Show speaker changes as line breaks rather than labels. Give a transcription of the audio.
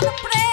Siempre.